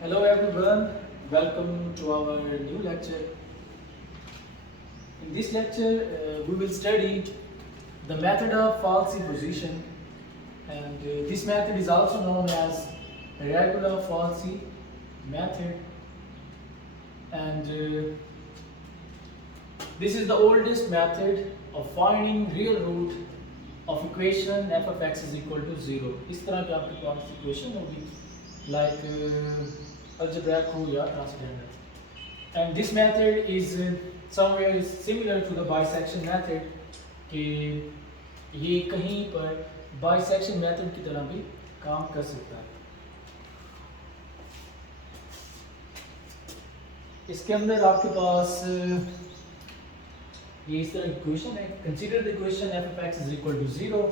Hello everyone, welcome to our new lecture. In this lecture, we will study the method of falsy position, and this method is also known as regular falsy method. And this is the oldest method of finding real root of equation f of x is equal to 0. इस तरह की आपके पास equation होगी like algebraic हो या transcendental. And this method is somewhere is similar to the bisection method कि ये कहीं पर bisection method की तरह भी काम कर सकता है. इसके अंदर आपके पास ये इस तरह इक्वेशन है. Consider the equation f of x is equal to 0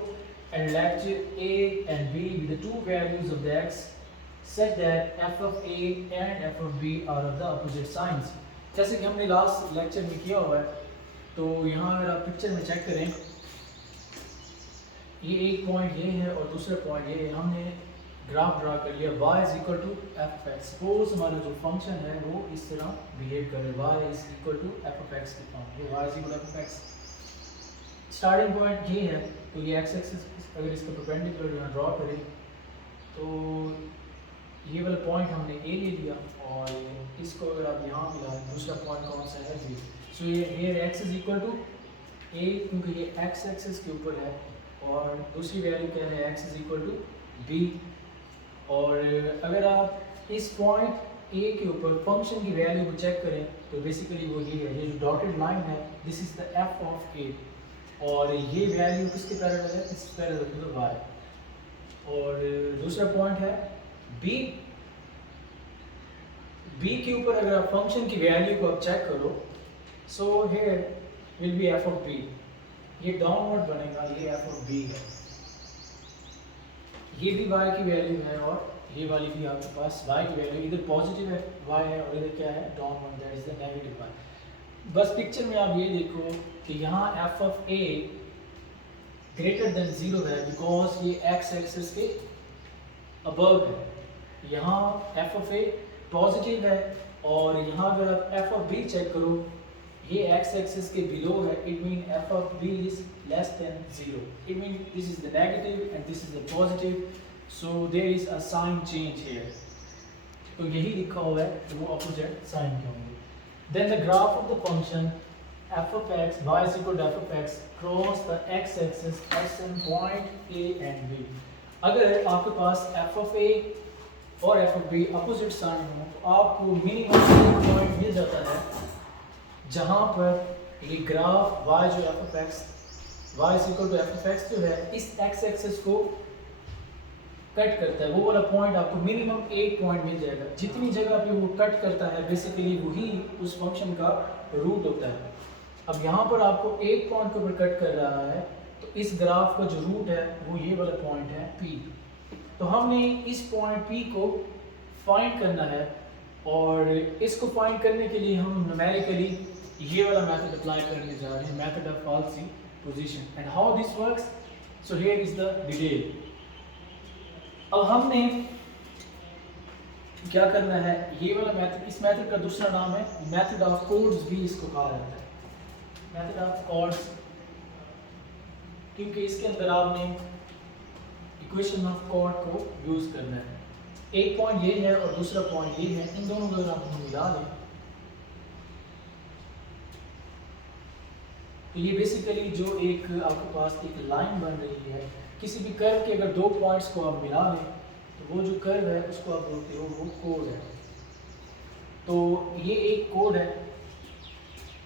and let a and b be the two values of the x such that f of a and f of b are of the opposite signs. जैसे कि हमने last lecture में किया हुआ है, तो यहाँ अगर आप पिक्चर में चेक करें, ये एक पॉइंट ये है और दूसरा पॉइंट ये है. हमने ग्राफ ड्रा कर लिया y is equal to f of x. Suppose हमारा जो फंक्शन है वो इस तरह बिहेव करे, y is equal to f of x की फॉर्म. ये y is equal to f of x starting point ये है, तो ये x एक्सिस अगर इसका परपेंडिकुलर यहाँ ड्रॉ करें तो ये वाला पॉइंट हमने a ले लिया और इसको अगर आप यहाँ मिलाएं, दूसरा पॉइंट कौन सा है b. सो ये x is equal to a क्योंकि ये x एक्सिस के ऊपर है, और दूसरी वैल्यू क्या है, x is equal to b. और अगर आप इस पॉइंट a के ऊपर फंक्शन की वैल्यू को चेक करें तो बेसिकली वो ये है, ये जो डॉटेड लाइन है this is the f of a, और ये वैल्यू किसके पैरेलल है, इस पैरेलल टू द y. और दूसरा पॉइंट है b के ऊपर अगर आप फंक्शन की वैल्यू को आप चेक करो, so here will be f of b. ये डाउनवर्ड बनेगा, ये f ऑफ b है. ये भी y की वैल्यू है और ये वाली भी आपके पास y की वैल्यू, इधर पॉजिटिव है y है और इधर क्या है, downward, that is the negative y. बस पिक्चर में आप ये देखो कि यहाँ f of a greater than 0 है बिकॉज ये x एक्सिस के अबव है. यहाँ f ऑफ a पॉजिटिव है और यहाँ अगर आप f ऑफ b चेक करो, ये x एक्सिस के बिलो है. It mean f of b is less than 0. It mean this is the negative and this is the positive, so there is a sign change here. तो यही लिखा हुआ है, तो वो अपोजिट साइन के होंगे. Then the graph of the function f of x y is equal to f of x cross the x axis at some point a and b. अगर आपके पास f of a और f of b opposite sign हो तो आपको minimum एक point मिल जाता है जहां पर ये ग्राफ y जो f of x y is equal to f of x जो है इस x एक्सिस को कट करता है. वो वाला पॉइंट आपको मिनिमम एक पॉइंट मिल जाएगा. जितनी जगह पे वो कट करता है बेसिकली वही उस फंक्शन का रूट होता है. अब यहाँ पर आपको एक पॉइंट के ऊपर कट कर रहा है, तो इस ग्राफ का जो रूट है वो ये वाला पॉइंट है P. तो हमने इस पॉइंट P को फाइंड करना है, और इसको फाइंड करने के लिए हम न्यूमेरिकली ये वाला मेथड अप्लाई करने जा रहे हैं, method of falsies position. And how this works, so here is the detail. अब हमने क्या करना है, ये वाला मेथड, इस मेथड का दूसरा नाम है मेथड ऑफ कॉर्ड्स भी इसको कहा जाता है, मेथड ऑफ कॉर्ड्स, क्योंकि इसके अंदर आपने इक्वेशन ऑफ कॉर्ड को यूज करना है. एक पॉइंट ये है और दूसरा पॉइंट ये है, इन दोनों को अगर आप मिला लें तो ये बेसिकली जो एक आपके पास एक लाइन बन रही है, किसी भी कर्व के अगर दो पॉइंट्स को आप मिला लें तो वो जो कर्व है उसको आप बोलते हो वो कोड है. तो ये एक कोड है.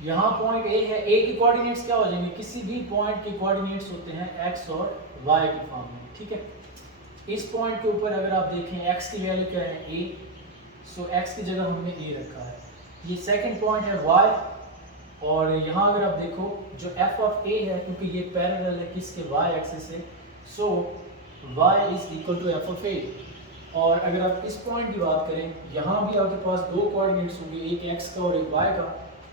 यहाँ पॉइंट A है, A के कोऑर्डिनेट्स क्या हो जाएंगे, किसी भी पॉइंट के कोऑर्डिनेट्स होते हैं x और y की फॉर्म में. ठीक है, इस पॉइंट के ऊपर अगर आप देखें x की वैल्यू क्या है a, सो x की जगह हमने a रखा है. ये सेकंड पॉइंट है y, और यहाँ अगर आप देखो जो f ऑफ a है क्योंकि ये पैरेलल है किसके, y एक्सिस से, so y is equal to f of a. और अगर आप इस पॉइंट की बात करें, यहाँ भी आपके पास दो कोऑर्डिनेट्स होंगे, एक x का और एक y का.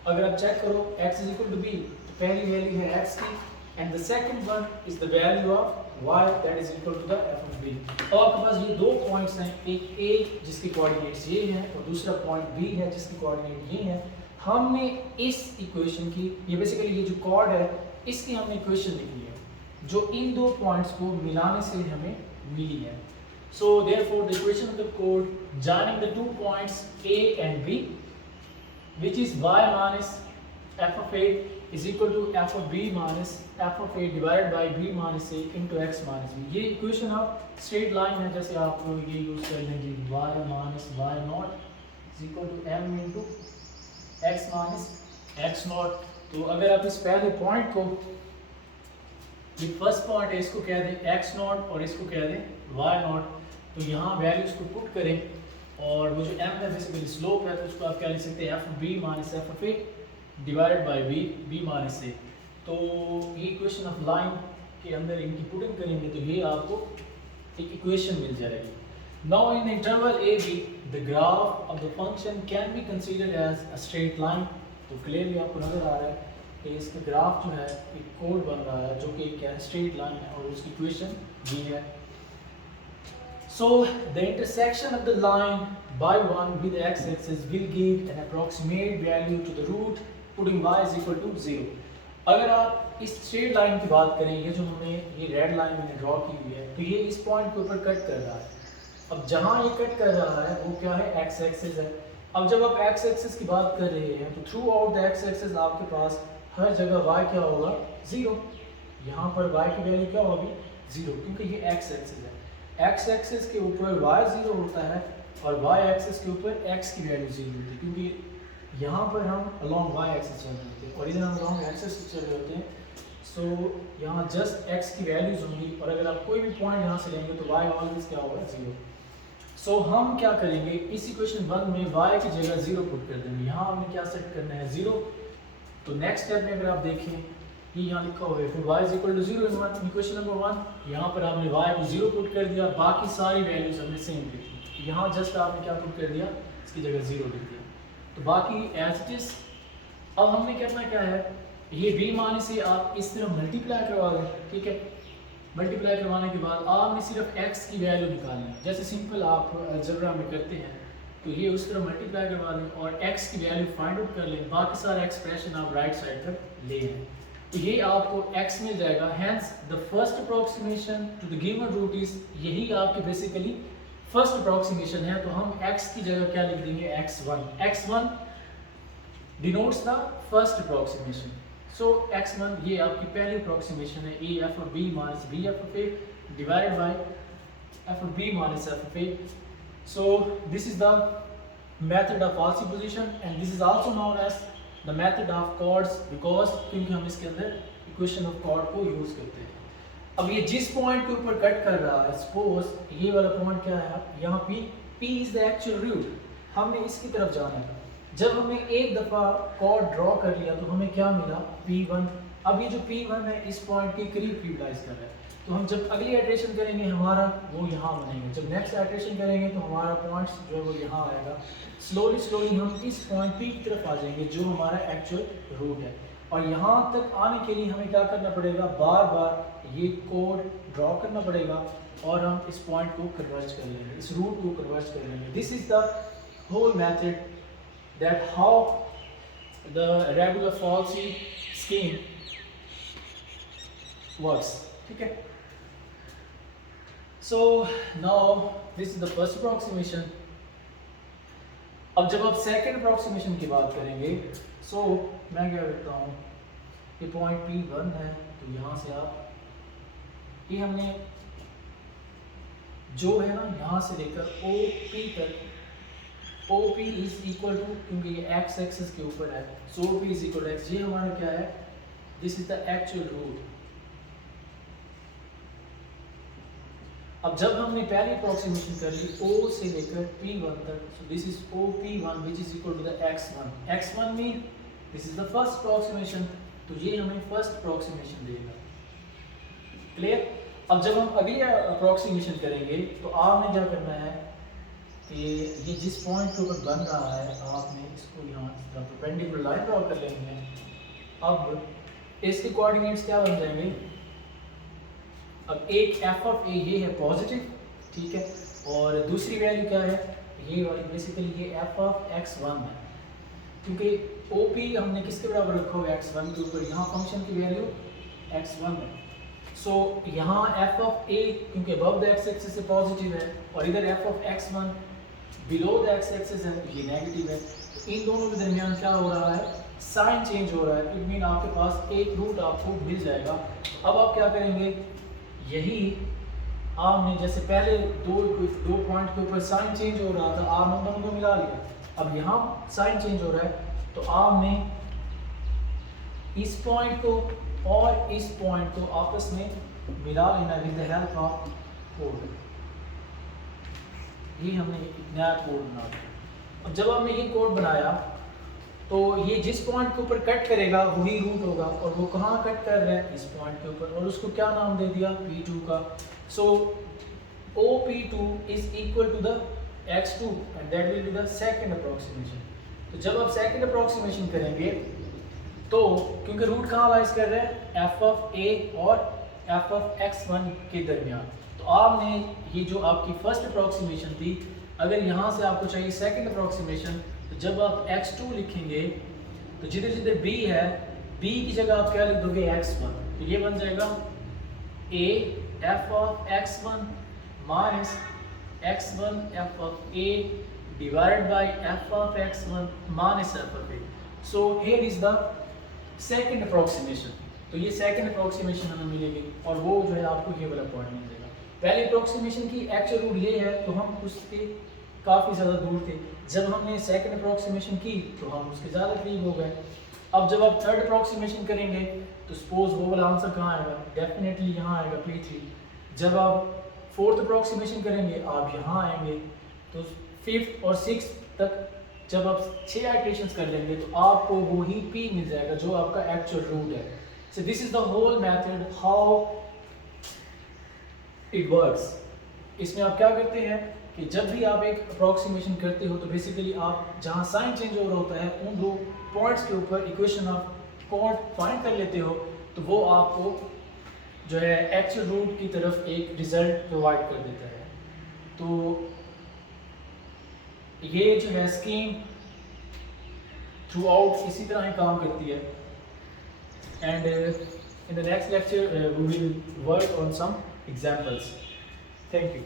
अगर आप चेक करो x is equal to b, तो पहली वैल्यू है x की and the second one is the value of y that is equal to the f of b। अब आपके पास ये दो पॉइंट्स हैं, एक a जिसके कोऑर्डिनेट्स ये हैं और दूसरा पॉइंट b है जिसके कोऑर्डिनेट ये हैं। हमने इस इक्वेशन की, ये बेसिकली ये जो कॉर्ड है इसकी हमने इक्वेशन लिखी है जो इन दो पॉइंट्स को मिलाने से हमें मिली है। So therefore the equation of the chord joining the two points A and B, which is y minus f of a is equal to f of b minus f of a divided by b minus a into x minus b। ये equation आप straight line है, जैसे आप ये use कर लेंगे y minus y naught is equal to m into x minus x naught। तो अगर आप इस पहले पॉइंट को, ये फर्स्ट पॉइंट है, इसको कह दें x naught और इसको कह दें y naught, तो यहाँ वैल्यूज को पुट करें और वो जो m है बेसिकली स्लोप है, तो उसको आप क्या लिख सकते हैं f of b minus f of a divided by b minus a। तो ये इक्वेशन ऑफ लाइन के अंदर इनकी पुटिंग करेंगे तो ये आपको एक इक्वेशन मिल जाएगी। Now in interval a b the graph of the function can be considered as a straight line. तो क्लियरली आपको नजर आ रहा है कि इसका ग्राफ जो है एक कोड बन रहा है जो कि क्या है, स्ट्रेट लाइन है और उसकी इक्वेशन ये है। So the intersection of the line by one with the x-axis will give an approximate value to the root putting y is equal to 0। अगर आप इस स्ट्रेट लाइन की बात करें, ये जो हमने ये रेड लाइन मैंने ड्रॉ की हुई है, तो ये इस पॉइंट के ऊपर कट कर रहा है। अब जहाँ ये कट कर रहा है वो क्या है, एक्स एक्सिस है। अब जब आप एक्स एक्सिस की बात कर रहे हैं तो through out the x axis आपके पास हर जगह y क्या होगा, 0। यहाँ पर y की वैल्यू क्या होगी, 0, क्योंकि ये एक्स एक्सिस है। एक्स एक्सिस के ऊपर y 0 होता है और y एक्सिस के ऊपर x की वैल्यू 0 होती है, क्योंकि यहाँ पर हम अलोंग y एक्सिस चल रहे होते हैं और इधर हम अलोंग एक्सिस चल रहे होते हैं। सो यहाँ जस्ट x की वैल्यूज होंगी और अगर आप कोई भी पॉइंट यहाँ से लेंगे तो y ऑलवेज क्या होगा, 0। सो हम क्या करेंगे, इस इक्वेशन 1 में y की जगह 0 पुट कर देंगे। यहाँ हमने क्या सेट करना है, 0। तो नेक्स्ट स्टेप में अगर आप देखें, ये यहाँ लिखा हुआ है फिर y is equal to 0 in equation number 1। यहाँ पर आपने y को 0 पुट कर दिया, बाकी सारी वैल्यूज हमने सेम लिखी। यहाँ जस्ट आपने क्या पुट कर दिया, इसकी जगह 0 लिख दिया, तो बाकी एज इट इज। अब हमने करना क्या है, ये b माने से आप इस तरह मल्टीप्लाई करवा दें, ठीक है। मल्टीप्लाई करवाने के बाद आपने सिर्फ x की वैल्यू निकालनी है, जैसे सिंपल आप अलजेब्रा में करते हैं, तो ये उस तरह मल्टीप्लाई करवा दें और x की वैल्यू फाइंड आउट कर लें। बाकी सारा एक्सप्रेशन आप राइट साइड तक ले आएं, तो ये आपको x मिल जाएगा। Hence the first approximation to the given root is, यही आपके बेसिकली फर्स्ट अप्रोक्सीमेशन है, तो हम x की जगह क्या लिख देंगे, x1। x1 denotes the first approximation. So x1 ये आपकी पहली अप्रोक्सीमेशन है, a f of b minus b f of a divided by f of b minus f of a। So this is the method of false position and this is also known as the method of chords because क्योंकि हम इसके अंदर equation of chord को use करते हैं। अब ये जिस पॉइंट के ऊपर कट कर रहा है, सपोज ये वाला पॉइंट क्या है, यहाँ p is the actual root, हमने इसकी तरफ जाना है। जब हमने एक दफ़ा chord ड्रॉ कर लिया तो हमें क्या मिला, p1। अब ये जो p1 है इस पॉइंट के करीब प्रीलाइज कर रहा है, तो हम जब अगली इटरेशन करेंगे हमारा वो यहाँ बनेगा, जब नेक्स्ट इटरेशन करेंगे तो हमारा पॉइंट जो है वो यहाँ आएगा। स्लोली स्लोली हम इस पॉइंट p की तरफ आ जाएंगे जो हमारा एक्चुअल रूट है, और यहाँ तक आने के लिए हमें क्या करना पड़ेगा, बार बार ये कोड ड्रॉ करना पड़ेगा और हम इस पॉइंट को कन्वर्ज कर लेंगे, इस रूट को कन्वर्ज कर लेंगे। This is the whole method that how the regular falsi scheme works, ठीक है। So now this is the first approximation। अब जब आप सेकंड अप्रोक्सीमेशन की बात करेंगे, सो मैं क्या करता हूँ, ये पॉइंट P1 है, तो यहाँ से आप ये हमने जो है ना यहाँ से लेकर OP तक, OP इज इक्वल टू, क्योंकि ये x एक्सिस के ऊपर है, so OP is equal to x। ये हमारा क्या है, this is the actual root. अब जब हमने पहली अप्रोक्सीमेशन कर ली O से लेकर P1 तक, so this is OP1 which is equal to the x1। x1 mean this is the first approximation, तो ये हमें फर्स्ट अप्रोक्सीमेशन देगा, क्लियर। अब जब हम अगली अप्रोक्सीमेशन करेंगे तो आपने क्या करना है कि ये जिस पॉइंट के ऊपर बन रहा है आपने इसको यहाँ परपेंडिकुलर लाइन ड्रॉ कर लेनी है। अब इसके कोऑर्डिनेट्स क्या बन जाएंगे, अब एक एफ ऑफ ए ये है पॉजिटिव, ठीक है, और दूसरी वैल्यू क्या है, ये वाली बेसिकली ये एफ ऑफ x1 है, क्योंकि ओ पी हमने किसके बराबर रखा हुआ है x1 के ऊपर, यहाँ फंक्शन की वैल्यू x1 है। सो यहाँ एफ ऑफ ए क्योंकि अबव द एक्स एक्सिस से पॉजिटिव है और इधर F of x1 below the x axis है, ये नेगेटिव है। तो इन दोनों के दरमियान क्या हो रहा है, साइन चेंज हो रहा है, इट मीन आपके पास एक रूट आपको मिल जाएगा। अब आप क्या करेंगे, यही आपने जैसे पहले दो पॉइंट के ऊपर साइन चेंज हो रहा था, आपने दोनों को मिला लिया, अब यहाँ साइन चेंज हो रहा है, तो आपने इस पॉइंट को और इस पॉइंट को आपस में मिला लेना with the help of code. ये हमने एक नया कोड बना दिया। अब जब हमने ये कोड बनाया तो ये जिस पॉइंट के ऊपर कट करेगा वही रूट होगा, और वो कहाँ कट कर रहा है, इस पॉइंट के ऊपर, और उसको क्या नाम दे दिया, P2 का। So OP2 is equal to the x2 and that will be the second approximation. तो जब आप सेकंड अप्रोक्सीमेशन करेंगे तो क्योंकि रूट कहाँ लाइज कर रहे हैं, एफ ऑफ ए और एफ ऑफ x1 के दरमियान, तो आपने ये जो आपकी फर्स्ट अप्रोक्सीमेशन थी, अगर यहाँ से आपको चाहिए सेकंड अप्रोक्सीमेशन, तो जब आप x2 लिखेंगे तो जिधर जिधर b है, b की जगह आप क्या लिख दोगे, x1, तो ये बन जाएगा a f of x1 minus x1 f of a divided by f of x1 minus f of a. So here is the second approximation. तो ये सेकंड अप्रोक्सीमेशन हमें मिलेगी और वो जो है आपको ये वाला पॉइंट मिल जाएगा। पहले अप्रोक्सीमेशन की एक्चुअल रूट ये है, तो हम उसके काफ़ी ज़्यादा दूर थे, जब हमने सेकंड अप्रोक्सीमेशन की तो हम उसके ज़्यादा करीब हो गए। अब जब आप थर्ड अप्रोक्सीमेशन करेंगे तो सपोज वो वाला आंसर कहाँ आएगा, डेफिनेटली यहाँ आएगा P3। जब आप फोर्थ अप्रोक्सीमेशन करेंगे आप यहाँ आएंगे, तो फिफ्थ और सिक्स तक जब आप 6 आइटरेशंस कर लेंगे तो आपको वही P मिल जाएगा जो आपका एक्चुअल रूट है। So this is the whole method how it works. इसमें आप क्या करते हैं कि जब भी आप एक अप्रोक्सीमेशन करते हो तो बेसिकली आप जहाँ साइन चेंज हो रहा होता है उन दो पॉइंट्स के ऊपर इक्वेशन ऑफ कॉर्ड फाइंड कर लेते हो, तो वो आपको जो है एक्चुअल रूट की तरफ एक रिजल्ट प्रोवाइड कर देता है। तो ये जो है स्कीम थ्रू आउट इसी तरह ही काम करती है। And in the next lecture we will work on some examples. Thank you.